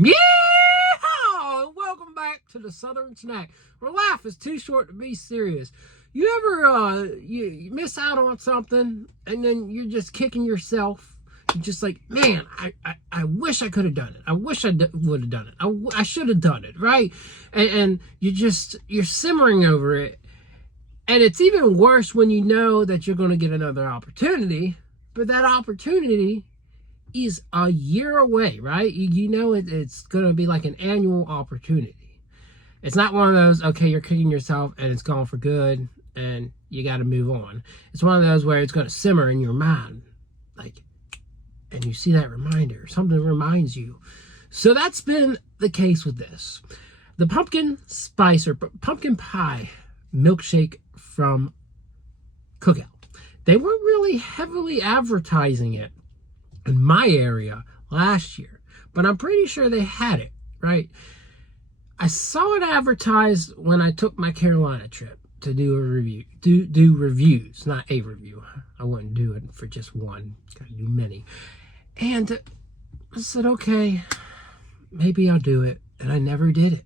Yeah! Welcome back to the Southern Snack, where life is too short to be serious. You ever you miss out on something and then you're just kicking yourself? You're just like, man, I wish I could have done it. I wish I would have done it. I should have done it, right? And you're simmering over it. And it's even worse when you know that you're going to get another opportunity, but that opportunity is a year away, right? You know it's going to be like an annual opportunity. It's not one of those, okay, you're kicking yourself and it's gone for good and you got to move on. It's one of those where it's going to simmer in your mind, like, and you see that reminder, something reminds you. So that's been the case with this. The pumpkin spice or pumpkin pie milkshake from Cookout. They weren't really heavily advertising it in my area last year, but I'm pretty sure they had it, right? I saw it advertised when I took my Carolina trip to do a review, do reviews, not a review. I wouldn't do it for just one, gotta do many. And I said, okay, maybe I'll do it, and I never did it.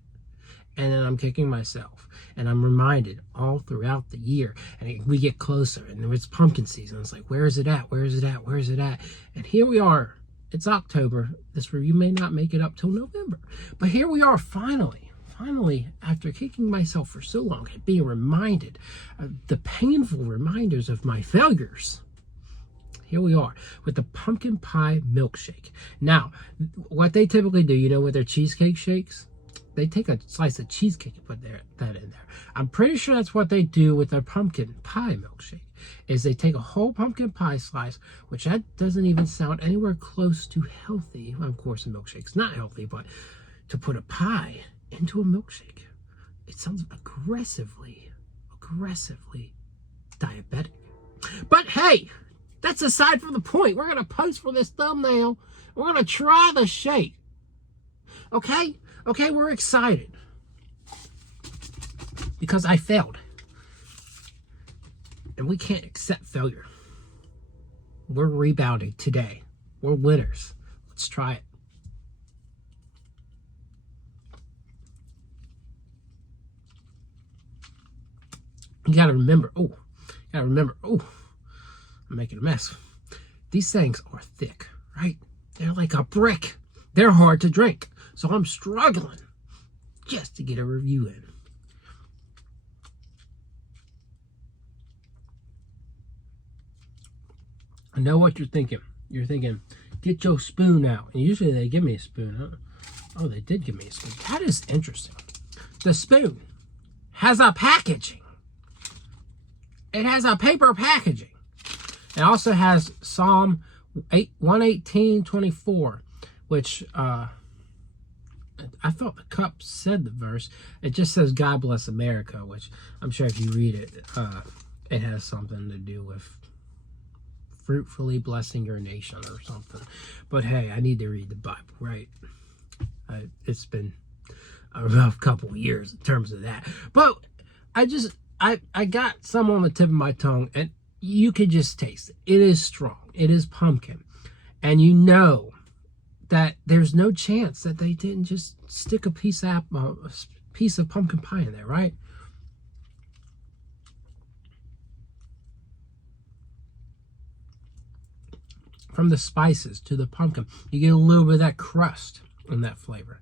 And then I'm kicking myself, and I'm reminded all throughout the year, and we get closer, and it's pumpkin season. It's like, where is it at? Where is it at? Where is it at? And here we are. It's October. This review may not make it up till November, but here we are finally, after kicking myself for so long and being reminded of the painful reminders of my failures. Here we are with the pumpkin pie milkshake. Now, what they typically do, you know, with their cheesecake shakes, they take a slice of cheesecake and put that in there. I'm pretty sure that's what they do with their pumpkin pie milkshake, is they take a whole pumpkin pie slice, which that doesn't even sound anywhere close to healthy. Well, of course, a milkshake's not healthy, but to put a pie into a milkshake, it sounds aggressively diabetic. But hey, that's aside from the point. We're going to post for this thumbnail. We're going to try the shake. Okay? Okay, we're excited because I failed, and we can't accept failure. We're rebounding today. We're winners. Let's try it. You gotta remember, I'm making a mess. These things are thick, right? They're like a brick. They're hard to drink. So I'm struggling just to get a review in. I know what you're thinking. You're thinking, get your spoon out. And usually they give me a spoon. Huh? Oh, they did give me a spoon. That is interesting. The spoon has a packaging. It has a paper packaging. It also has Psalm 118:24, which I thought the cup said the verse. It just says God bless America, which I'm sure if you read it, it has something to do with fruitfully blessing your nation or something. But hey, I need to read the Bible, right? It's been a rough couple of years in terms of that. But I got some on the tip of my tongue, and you could just taste it. It is strong. It is pumpkin. And you know that there's no chance that they didn't just stick a piece of pumpkin pie in there, right? From the spices to the pumpkin, you get a little bit of that crust and that flavor.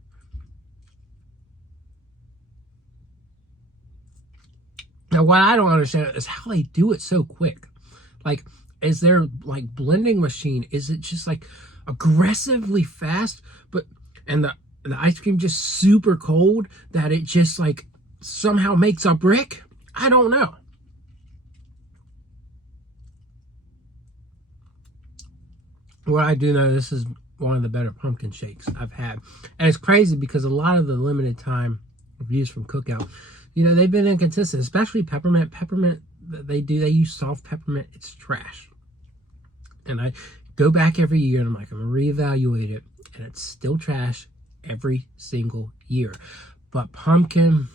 Now, what I don't understand is how they do it so quick. Like, is there like blending machine? Is it just like aggressively fast, and the ice cream just super cold that it just like somehow makes a brick? I don't know. What I do know, this is one of the better pumpkin shakes I've had. And it's crazy because a lot of the limited time reviews from Cookout, you know, they've been inconsistent, especially peppermint. Peppermint, they use soft peppermint. It's trash. And I go back every year and I'm like, I'm going to reevaluate it. And it's still trash every single year. But pumpkin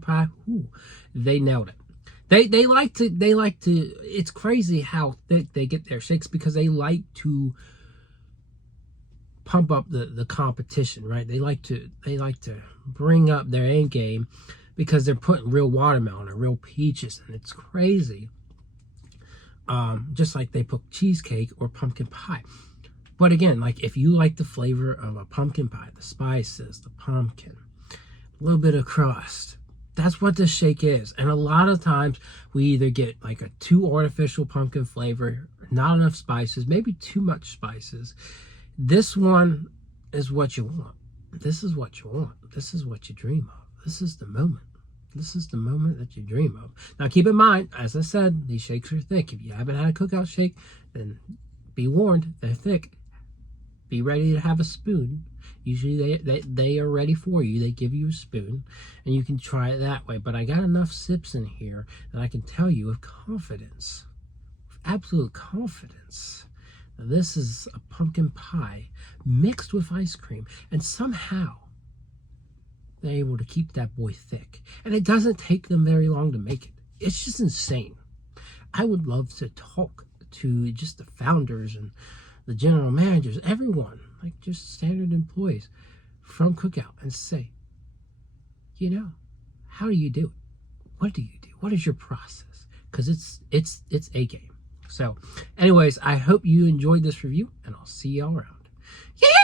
pie, they nailed it. They like to, it's crazy how thick they get their shakes because they like to pump up the competition, right? They like to bring up their A game because they're putting real watermelon or real peaches, and it's crazy. Just like they put cheesecake or pumpkin pie. But again, like if you like the flavor of a pumpkin pie, the spices, the pumpkin, a little bit of crust, that's what this shake is. And a lot of times we either get like a too artificial pumpkin flavor, not enough spices, maybe too much spices. This one is what you want. This is what you want. This is what you dream of. This is the moment. This is the moment that you dream of. Now keep in mind, as I said, these shakes are thick. If you haven't had a cookout shake, then be warned, they're thick. Be ready to have a spoon. Usually they are ready for you. They give you a spoon and you can try it that way. But I got enough sips in here that I can tell you with confidence, with absolute confidence, that this is a pumpkin pie mixed with ice cream. And somehow they're able to keep that boy thick. And it doesn't take them very long to make it. It's just insane. I would love to talk to just the founders and the general managers, everyone, like just standard employees from Cookout, and say, you know, how do you do it? What do you do? What is your process? Because it's a game. So anyways, I hope you enjoyed this review, and I'll see y'all around. Yeah!